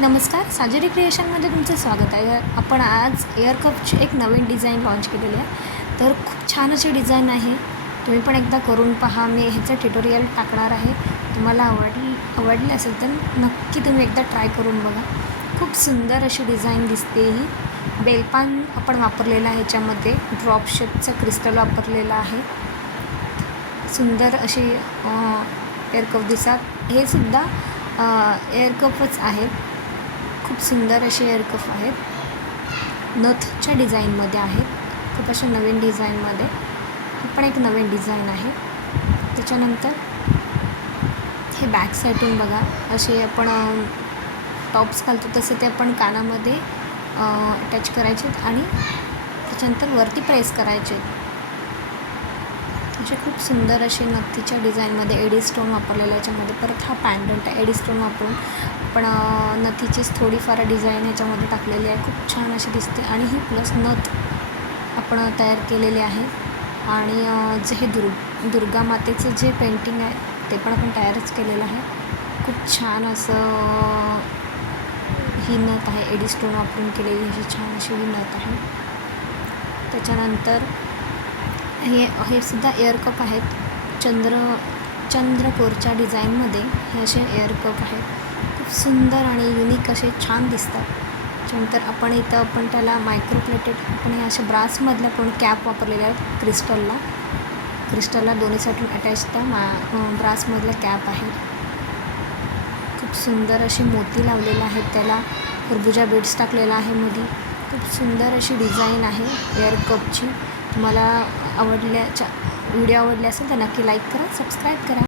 नमस्कार, साजरी क्रिएशनमध्ये तुमचं स्वागत आहे. आपण आज एअर कपची एक नवीन डिझाईन लॉन्च केलेली आहे. तर खूप छान अशी डिझाईन आहे. तुम्ही पण एकदा करून पहा. मी ह्याचं ट्युटोरियल टाकणार आहे. तुम्हाला आवडली असेल तर नक्की तुम्ही एकदा ट्राय करून बघा. खूप सुंदर अशी डिझाईन दिसते ही. बेलपान आपण वापरलेलं आहे. ह्याच्यामध्ये ड्रॉप शेपचं क्रिस्टल वापरलेलं आहे. सुंदर अशी एअर कप दिसतात. हे सुद्धा एअर कपच आहेत. खूप सुंदर असे एअर कप आहेत. नथच्या डिझाईनमध्ये आहेत. खूप अशा नवीन डिझाईनमध्ये. ही पण एक नवीन डिझाईन आहे. त्याच्यानंतर हे बॅक साईडून बघा, असे आपण टॉप्स घालतो तसे ते आपण कानामध्ये अटॅच करायचे आणि त्याच्यानंतर वरती प्रेस करायचे. असे खूप सुंदर असे नथीच्या डिझाईनमध्ये एडी स्टोन वापरलेलं आहे. याच्यामध्ये परत हा पॅन्डंट आहे. एडी स्टोन वापरून आपण नथीचीच थोडीफार डिझाईन ह्याच्यामध्ये टाकलेली आहे. खूप छान अशी दिसते आणि ही प्लस नथ आपण तयार केलेले आहे. आणि जे हे दुर्गा मातेचं जे पेंटिंग आहे ते पण आपण तयारच केलेलं आहे. खूप छान असं ही नथ आहे. एडी स्टोन वापरून केलेली ही छान अशी ही नथ आहे. त्याच्यानंतर हे सुद्धा एअर कप आहेत. चंद्रकोरच्या डिझाईनमध्ये हे असे एअर कप आहेत. खूप सुंदर आणि युनिक असे छान दिसतात. त्याच्यानंतर आपण त्याला मायक्रोप्लेटेड आपण हे असे ब्रासमधल्या पण कॅप वापरलेल्या आहेत. क्रिस्टलला दोन्ही साईडून अटॅच त्या ब्रासमधल्या कॅप आहे. खूप सुंदर असे मोती लावलेले आहेत. त्याला खरबुजा बीड्स टाकलेला आहे मध्ये. खूप सुंदर अशी डिझाईन आहे एअर कपची. तुम्हाला व्हिडिओ आवडले असेल तर नक्की लाईक करा, सबस्क्राईब करा.